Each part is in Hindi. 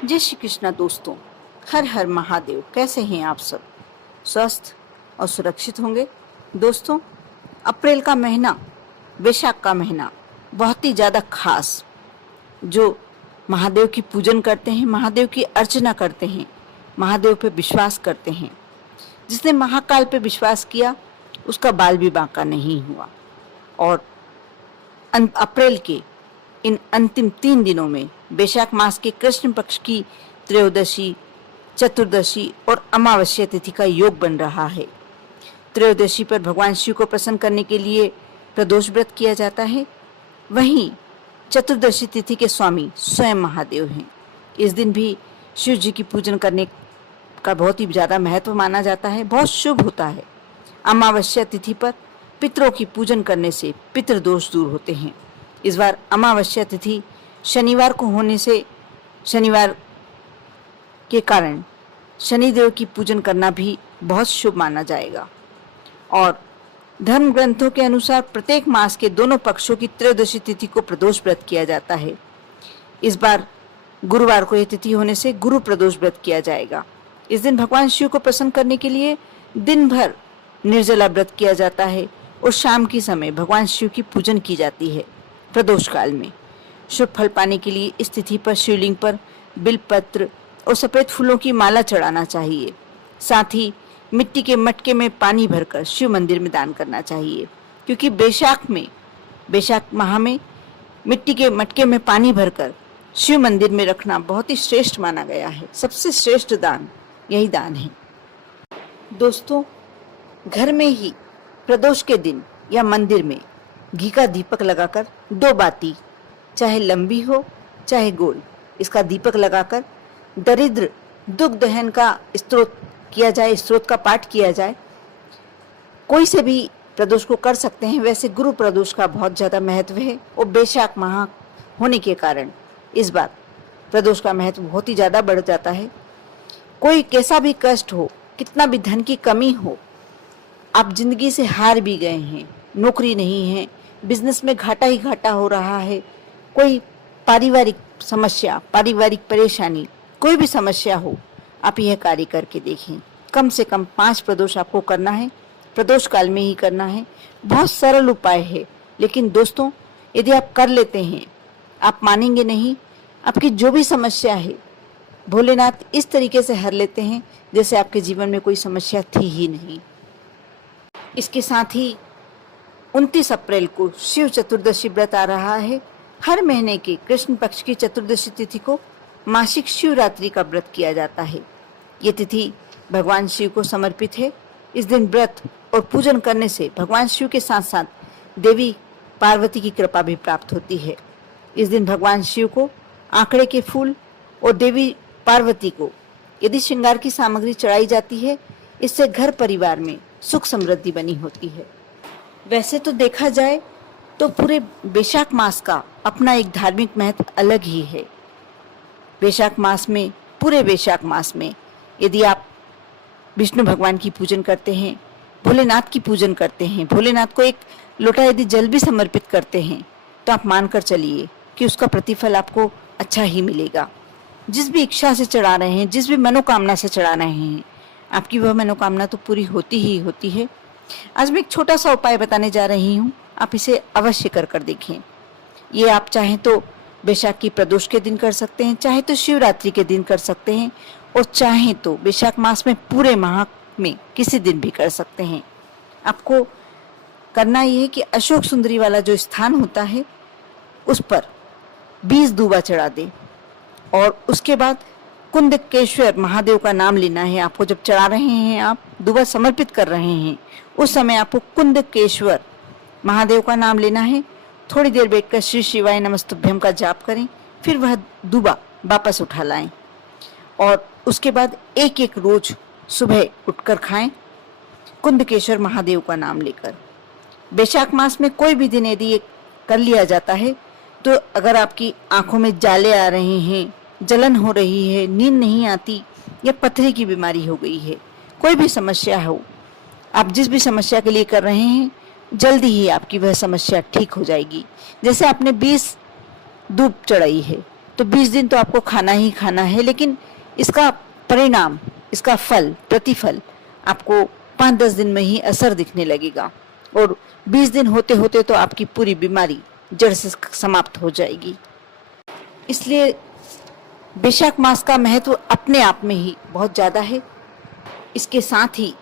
जय श्री कृष्णा दोस्तों। हर हर महादेव। कैसे हैं आप सब? स्वस्थ और सुरक्षित होंगे। दोस्तों, अप्रैल का महीना, वैशाख का महीना बहुत ही ज़्यादा खास, जो महादेव की पूजन करते हैं, महादेव की अर्चना करते हैं, महादेव पे विश्वास करते हैं। जिसने महाकाल पे विश्वास किया उसका बाल भी बांका नहीं हुआ। और अप्रैल के इन अंतिम 3 दिनों में वैशाख मास के कृष्ण पक्ष की त्रयोदशी, चतुर्दशी और अमावस्या तिथि का योग बन रहा है। त्रयोदशी पर भगवान शिव को प्रसन्न करने के लिए प्रदोष व्रत किया जाता है। वहीं चतुर्दशी तिथि के स्वामी स्वयं महादेव हैं। इस दिन भी शिव जी की पूजन करने का बहुत ही ज़्यादा महत्व माना जाता है, बहुत शुभ होता है। अमावस्या तिथि पर पितरों की पूजन करने से पितृदोष दूर होते हैं। इस बार अमावस्या तिथि शनिवार को होने से शनिवार के कारण शनिदेव की पूजन करना भी बहुत शुभ माना जाएगा। और धर्म ग्रंथों के अनुसार प्रत्येक मास के दोनों पक्षों की त्रयोदशी तिथि को प्रदोष व्रत किया जाता है। इस बार गुरुवार को यह तिथि होने से गुरु प्रदोष व्रत किया जाएगा। इस दिन भगवान शिव को प्रसन्न करने के लिए दिन भर निर्जला व्रत किया जाता है और शाम के समय भगवान शिव की पूजन की जाती है। प्रदोष काल में शुभ फल पाने के लिए इस तिथि पर शिवलिंग पर बिलपत्र और सफेद फूलों की माला चढ़ाना चाहिए। साथ ही मिट्टी के मटके में पानी भरकर शिव मंदिर में दान करना चाहिए, क्योंकि वैशाख माह में मिट्टी के मटके में पानी भरकर शिव मंदिर में रखना बहुत ही श्रेष्ठ माना गया है। सबसे श्रेष्ठ दान यही दान है। दोस्तों, घर में ही प्रदोष के दिन या मंदिर में घी का दीपक लगाकर 2 बाती, चाहे लंबी हो चाहे गोल, इसका दीपक लगाकर दरिद्र दुख दहन का स्त्रोत का पाठ किया जाए। कोई से भी प्रदोष को कर सकते हैं। वैसे गुरु प्रदोष का बहुत ज़्यादा महत्व है और वैशाख माह होने के कारण इस बार प्रदोष का महत्व बहुत ही ज़्यादा बढ़ जाता है। कोई कैसा भी कष्ट हो, कितना भी धन की कमी हो, आप जिंदगी से हार भी गए हैं, नौकरी नहीं है, बिजनेस में घाटा ही घाटा हो रहा है, कोई पारिवारिक समस्या, पारिवारिक परेशानी, कोई भी समस्या हो, आप यह कार्य करके देखें। कम से कम 5 प्रदोष आपको करना है, प्रदोष काल में ही करना है। बहुत सरल उपाय है, लेकिन दोस्तों यदि आप कर लेते हैं, आप मानेंगे नहीं, आपकी जो भी समस्या है भोलेनाथ इस तरीके से हर लेते हैं जैसे आपके जीवन में कोई समस्या थी ही नहीं। इसके साथ ही 29 अप्रैल को शिव चतुर्दशी व्रत आ रहा है। हर महीने के कृष्ण पक्ष की चतुर्दशी तिथि को मासिक शिवरात्रि का व्रत किया जाता है। ये तिथि भगवान शिव को समर्पित है। इस दिन व्रत और पूजन करने से भगवान शिव के साथ साथ देवी पार्वती की कृपा भी प्राप्त होती है। इस दिन भगवान शिव को आंकड़े के फूल और देवी पार्वती को यदि श्रृंगार की सामग्री चढ़ाई जाती है, इससे घर परिवार में सुख समृद्धि बनी होती है। वैसे तो देखा जाए तो पूरे वैशाख मास का अपना एक धार्मिक महत्व अलग ही है। पूरे वैशाख मास में यदि आप विष्णु भगवान की पूजन करते हैं, भोलेनाथ की पूजन करते हैं, भोलेनाथ को एक लोटा यदि जल भी समर्पित करते हैं, तो आप मानकर चलिए कि उसका प्रतिफल आपको अच्छा ही मिलेगा। जिस भी इच्छा से चढ़ा रहे हैं, जिस भी मनोकामना से चढ़ा रहे हैं, आपकी वह मनोकामना तो पूरी होती ही होती है। आज मैं एक छोटा सा उपाय बताने जा रही हूँ, आप इसे अवश्य कर देखें। ये आप चाहें तो वैशाख की प्रदोष के दिन कर सकते हैं, चाहे तो शिवरात्रि के दिन कर सकते हैं, और चाहे तो वैशाख मास में पूरे माह में किसी दिन भी कर सकते हैं। आपको करना ये है कि अशोक सुंदरी वाला जो स्थान होता है उस पर 20 दूबा चढ़ा दें, और उसके बाद कुंदकेश्वर महादेव का नाम लेना है। आपको जब चढ़ा रहे हैं, आप दूबा समर्पित कर रहे हैं, उस समय आपको कुंदकेश्वर महादेव का नाम लेना है। थोड़ी देर बैठकर श्री शिवाय नमस्तुभ्यम का जाप करें, फिर वह दूबा वापस उठा लाएं, और उसके बाद एक रोज सुबह उठकर खाएं, कुंदकेश्वर महादेव का नाम लेकर। वैशाख मास में कोई भी दिन यदि ये कर लिया जाता है, तो अगर आपकी आंखों में जाले आ रहे हैं, जलन हो रही है, नींद नहीं आती, या पथरी की बीमारी हो गई है, कोई भी समस्या हो, आप जिस भी समस्या के लिए कर रहे हैं, जल्दी ही आपकी वह समस्या ठीक हो जाएगी। जैसे आपने 20 धूप चढ़ाई है, तो 20 दिन तो आपको खाना ही खाना है, लेकिन इसका परिणाम, इसका फल, प्रतिफल आपको 5-10 दिन में ही असर दिखने लगेगा और 20 दिन होते होते तो आपकी पूरी बीमारी जड़ से समाप्त हो जाएगी। इसलिए वैशाख मास का महत्व अपने आप में ही बहुत ज़्यादा है। इसके साथ ही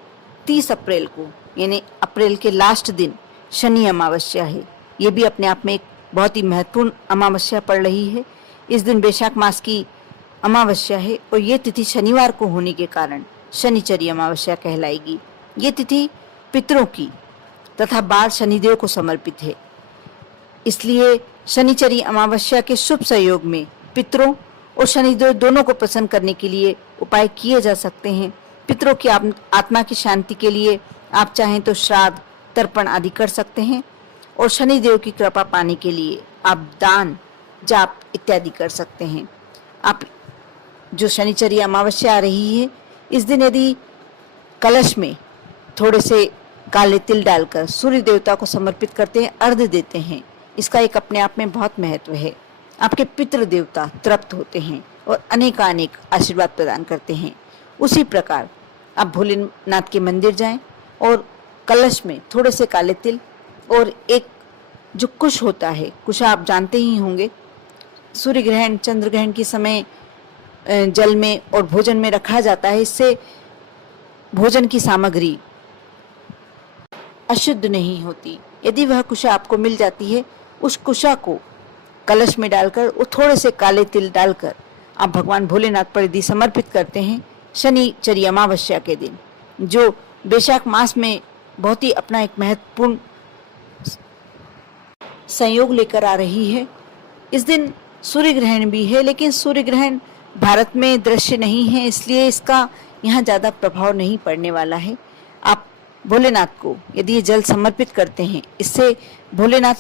30 अप्रैल को, यानी अप्रैल के लास्ट दिन शनि अमावस्या है। ये भी अपने आप में एक बहुत ही महत्वपूर्ण अमावस्या पड़ रही है। इस दिन वैशाख मास की अमावस्या है और ये तिथि शनिवार को होने के कारण शनिचरी अमावस्या कहलाएगी। ये तिथि पितरों की तथा बाल शनिदेव को समर्पित है। इसलिए शनिचरी अमावस्या के शुभ संयोग में पितरों और शनिदेव दोनों को प्रसन्न करने के लिए उपाय किए जा सकते हैं। पितरों की आत्मा की शांति के लिए आप चाहें तो श्राद्ध, तर्पण आदि कर सकते हैं और शनिदेव की कृपा पाने के लिए आप दान, जाप इत्यादि कर सकते हैं। आप जो शनिचरी अमावस्या आ रही है, इस दिन यदि कलश में थोड़े से काले तिल डालकर सूर्य देवता को समर्पित करते हैं, अर्घ्य देते हैं, इसका एक अपने आप में बहुत महत्व है। आपके पितृ देवता तृप्त होते हैं और अनेकानेक आशीर्वाद प्रदान करते हैं। उसी प्रकार आप भोलेनाथ के मंदिर जाएं और कलश में थोड़े से काले तिल और एक जो कुश होता है, कुश आप जानते ही होंगे, सूर्य ग्रहण, चंद्र ग्रहण के समय जल में और भोजन में रखा जाता है। इससे भोजन की सामग्री अशुद्ध नहीं होती। यदि वह कुशा आपको मिल जाती है, उस कुशा को कलश में डालकर और थोड़े से काले तिल डालकर आप भगवान भोलेनाथ पर यदि समर्पित करते हैं शनिचरी अमावस्या के दिन, जो वैशाख मास में बहुत ही अपना एक महत्वपूर्ण संयोग लेकर आ रही है। इस दिन सूर्य ग्रहण भी है, लेकिन सूर्य ग्रहण भारत में दृश्य नहीं है, इसलिए इसका यहाँ ज़्यादा प्रभाव नहीं पड़ने वाला है। आप भोलेनाथ को यदि ये जल समर्पित करते हैं, इससे भोलेनाथ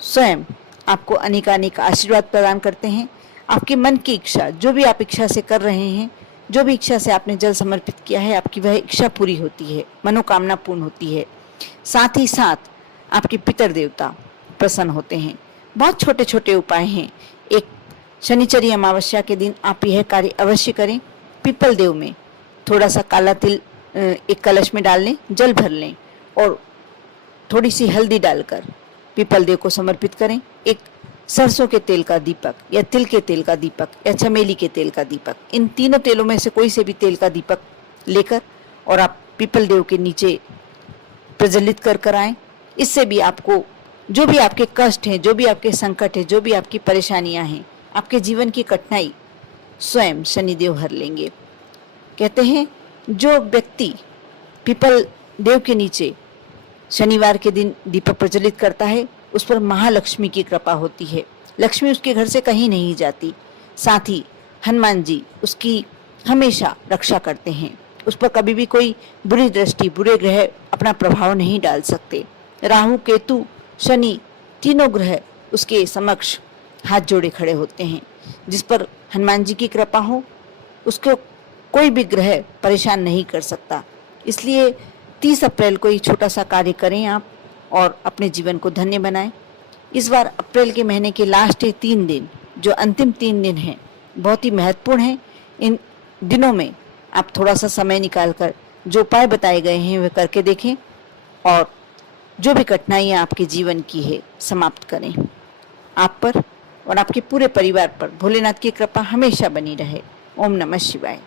स्वयं आपको अनेकानेक आशीर्वाद प्रदान करते हैं। आपके मन की इच्छा, जो भी आप इच्छा से कर रहे हैं, जो भी इच्छा से आपने जल समर्पित किया है, आपकी वह इच्छा पूरी होती है, मनोकामना पूर्ण होती है। साथ ही साथ आपके पितर देवता प्रसन्न होते हैं। बहुत छोटे छोटे उपाय हैं। एक शनिचरी अमावस्या के दिन आप यह कार्य अवश्य करें। पीपल देव में थोड़ा सा काला तिल एक कलश में डाल लें, जल भर लें और थोड़ी सी हल्दी डालकर पीपल देव को समर्पित करें। एक सरसों के तेल का दीपक या तिल के तेल का दीपक या चमेली के तेल का दीपक, इन तीनों तेलों में से कोई से भी तेल का दीपक लेकर और आप पीपल देव के नीचे प्रज्वलित कर आएं। इससे भी आपको जो भी आपके कष्ट हैं, जो भी आपके संकट है, जो भी आपकी परेशानियां हैं, आपके जीवन की कठिनाई स्वयं शनिदेव हर लेंगे। कहते हैं जो व्यक्ति पीपल देव के नीचे शनिवार के दिन दीपक प्रज्वलित करता है, उस पर महालक्ष्मी की कृपा होती है। लक्ष्मी उसके घर से कहीं नहीं जाती। साथ ही हनुमान जी उसकी हमेशा रक्षा करते हैं। उस पर कभी भी कोई बुरी दृष्टि, बुरे ग्रह अपना प्रभाव नहीं डाल सकते। राहु, केतु, शनि तीनों ग्रह उसके समक्ष हाथ जोड़े खड़े होते हैं। जिस पर हनुमान जी की कृपा हो, उसको कोई भी ग्रह परेशान नहीं कर सकता। इसलिए 30 अप्रैल को ये छोटा सा कार्य करें आप और अपने जीवन को धन्य बनाएं। इस बार अप्रैल के महीने के लास्ट 3 दिन, जो अंतिम 3 दिन हैं, बहुत ही महत्वपूर्ण हैं। इन दिनों में आप थोड़ा सा समय निकालकर जो उपाय बताए गए हैं वे करके देखें और जो भी कठिनाइयाँ आपके जीवन की है समाप्त करें। आप पर और आपके पूरे परिवार पर भोलेनाथ की कृपा हमेशा बनी रहे। ओम नमः शिवाय।